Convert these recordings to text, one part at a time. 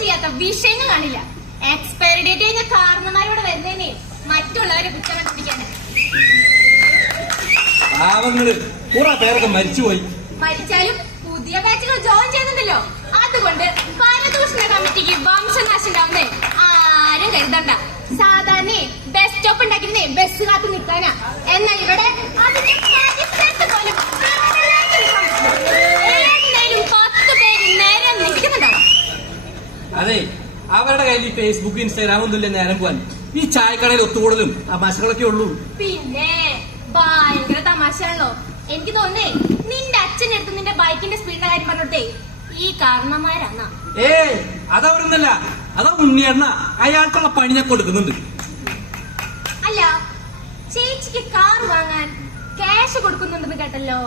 ചെയ്യാത്ത വിഷയങ്ങൾ കാണില്ല. എക്സ്പയറി ഡേറ്റ് കഴിഞ്ഞ കാരണന്മാരോട് വരുന്നതിനെ മറ്റുള്ളവരെ കുറ്റം കണ്ടിരിക്കാന് പാവങ്ങൾ കുറെ പേരൊക്കെ മരിച്ചുപോയി. മരിച്ചാലും പുതിയ ബാച്ചുകൾ ജോയിൻ ചെയ്യുന്നുണ്ടല്ലോ. അതുകൊണ്ട് പരദൂഷണ കമ്മിറ്റിക്ക് വംശനാശം ഉണ്ടാവുന്നേ ആരും കരുതണ്ട. സാധാരണ ബസ് സ്റ്റോപ്പ് ഉണ്ടാക്കിയിരുന്നേ ബസ് കാത്ത് നിൽക്കാനാ എന്നാൽ ഇവിടെ അതെ അവരുടെ കയ്യിൽ ഈ ഫേസ്ബുക്ക് ഇൻസ്റ്റാഗ്രാം ഒന്നും ഇല്ല നേരം പോവാൻ. ഈ ചായക്കടയിൽ ഒത്തുകൂടലും തമാശകളൊക്കെ ഉള്ളൂ. പിന്നെ ഭയങ്കര തമാശയാണല്ലോ. എനിക്ക് തോന്നേ നിന്റെ അച്ഛന്റെ അടുത്ത് നിന്റെ ബൈക്കിന്റെ സ്പീഡിന്റെ കാര്യം പറഞ്ഞോട്ടെ. ഈ കാരണന്മാരാന്നാ ഏ അതവരൊന്നല്ല അതാ ഉണ്ണിയണ്ണ അയാൾക്കുള്ള പണി ഞാൻ കൊടുക്കുന്നുണ്ട്. അല്ല ചേച്ചിക്ക് കാർ വാങ്ങാൻ ക്യാഷ് കൊടുക്കുന്നുണ്ടെന്ന് കേട്ടല്ലോ.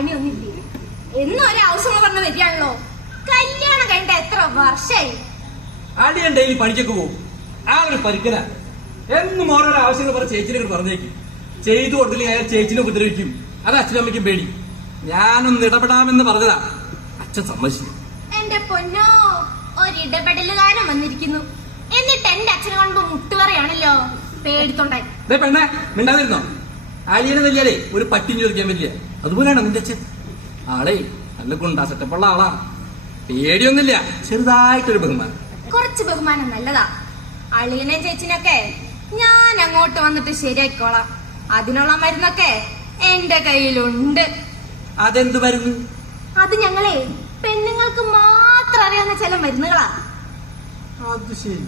അളിയന്റെ പണിയൊന്നുമില്ലേ എന്നും ഒരു ആവശ്യങ്ങൾ പറഞ്ഞ വരികയാണല്ലോ. കല്യാണം കഴിഞ്ഞ എത്ര വർഷമായി? അടിയൻ ഡെയിലി പണിക്കൊക്കെ പോകും. ആ ഒരു പരിക്കന. എന്നും ഓരോരോ ആവശ്യങ്ങൾ പറഞ്ഞ ചേച്ചിനെ പറഞ്ഞേക്ക്. ചെയ്തു കൊടുത്തില്ലെങ്കിൽ അയാൾ ചേച്ചിനെ ഉപദ്രവിക്കും. അത് അച്ഛനും അമ്മയ്ക്കും പേടി. ഞാനൊന്ന് ഇടപെടാമെന്ന് പറഞ്ഞതാ. അച്ഛൻ സമ്മതിച്ചു എന്റെ പൊന്നോ ഒരിടപെടലുകാരൻ വന്നിരിക്കുന്നു. എന്നിട്ട് എന്റെ അച്ഛനെ കാണുമ്പോ മുട്ടുപറയാണല്ലോ പേടിത്തൊണ്ടായി. പെണ്ണെ മിണ്ടാതിരുന്നോ? അലിയനെ തല്ലിയാലേ ഒരു പട്ടിഞ്ഞു ചോദിക്കാൻ പറ്റില്ല. അതുപോലെയാണോ നിന്റെ അച്ഛൻ. ആളെ നല്ല ഗുണ്ടാ സെറ്റപ്പുള്ള ആളാ. പേടിയൊന്നുമില്ല. ചെറുതായിട്ടൊരു ബഹുമാനം. കുറച്ച് ബഹുമാനം നല്ലതാ. അളിയനെ ചേച്ചിനൊക്കെ ഞാൻ അങ്ങോട്ട് വന്നിട്ട് ശരിയായിക്കോളാം. അതിനുള്ള മരുന്നൊക്കെ എന്റെ കയ്യിലുണ്ട്. അതെന്ത് മരുന്ന്? അത് ഞങ്ങളെ പെണ്ണുങ്ങൾക്ക് മാത്രം അറിയാവുന്ന ചില മരുന്നുകളാ. അത് ശരി.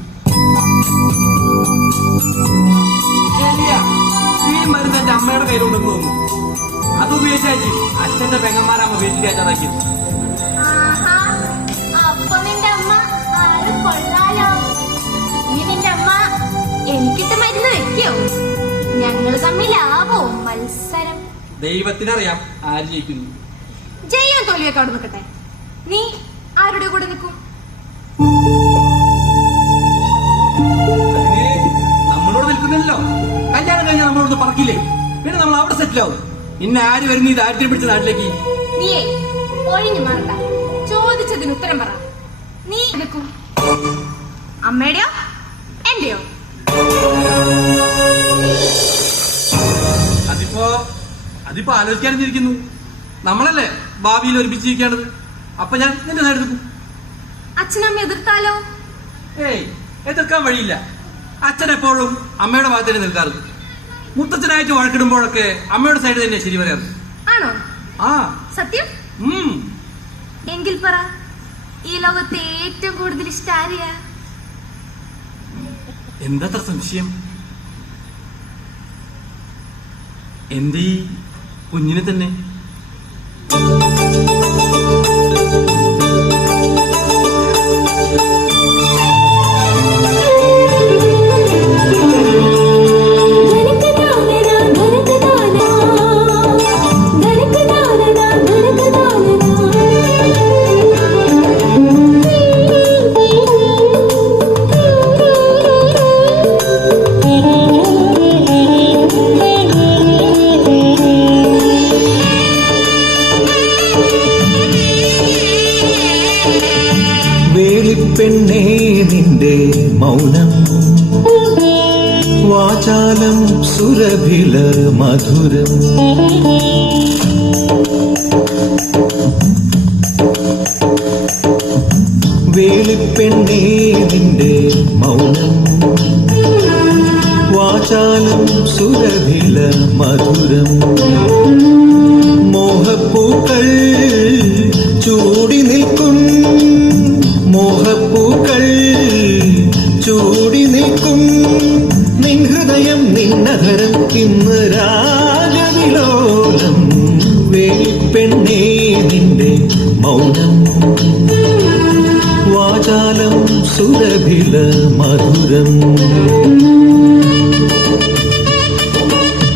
ഈ മരുന്ന് എന്റെ അമ്മയുടെ കയ്യിലുണ്ടെന്ന് തോന്നുന്നു. അത് ഉപയോഗിച്ചാൽ അച്ഛന്റെ പെങ്ങന്മാരമ്മ വീട്ടിൽ അച്ഛനാക്കി ആഹാ അപ്പൊ നിന്റെ അമ്മ ആരും കൊള്ളാലോ? ഇനി നിന്റെ അമ്മ എനിക്കിട്ട് മരുന്ന് വെക്കോ. ഞങ്ങൾ തമ്മിലാവോ മത്സരം. ദൈവത്തിനറിയാം ആര് ജയിക്കുന്നു. ജയ്യാൻ തോൽവിയൊക്കെ അവിടെ നിൽക്കട്ടെ. നീ ആരുടെ കൂടെ നിൽക്കും? നമ്മളോട് നിൽക്കുന്നില്ലല്ലോ. കല്യാണം കഴിഞ്ഞാൽ നമ്മളോട് പറക്കില്ലേ? പിന്നെ നമ്മൾ അവിടെ സെറ്റിൽ പിന്നെ ആര് വരുന്നു ഈ ദാരിദ്ര്യം പിടിച്ച നാട്ടിലേക്ക്? നീയേ ഒഴിഞ്ഞു മാറണ്ട. ചോദിച്ചതിന് ഉത്തരം പറ. നീ നിൽക്കും അമ്മയുടെയോ? എന്റെയോ? അതിപ്പോ അതിപ്പോ ആലോചിക്കാനിരിക്കുന്നു നമ്മളല്ലേ ഭാവിയിൽ ഒരുമിച്ച് ജീവിക്കേണ്ടത് അപ്പൊ ഞാൻ നിന്റെ സൈഡ് നിൽക്കും അച്ഛനമ്മ എതിർത്താലോ? ഏയ് എതിർക്കാൻ വഴിയില്ല. അച്ഛൻ എപ്പോഴും അമ്മയുടെ ഭാഗത്തേക്ക് തന്നെ നിൽക്കാറ് മുത്തച്ഛനായിട്ട് വഴക്കിടുമ്പോഴൊക്കെ അമ്മയുടെ സൈഡ് തന്നെ ശരി പറയാറ് ആണോ? ആ. സത്യം? എങ്കിൽ പറ ഈ ലോകത്തെ ഏറ്റവും കൂടുതൽ ഇഷ്ടം എന്താത്ര എന്തത്ര സംശയം? എന്റെ ഈ കുഞ്ഞിനെ തന്നെ? വേളിപ്പെണ്ണേ നിന്റെ മൗനം. വാചാലം സുരഭില മധുരം. വേളിപ്പെണ്ണേ നിന്റെ മൗനം. വാചാലം സുരഭില മധുരം. ഇന്ന് രാഗവിലോലം വേളിപ്പെണ്ണേ നിന്റെ മൗനം. വാചാലം സുരഭില മധുരം.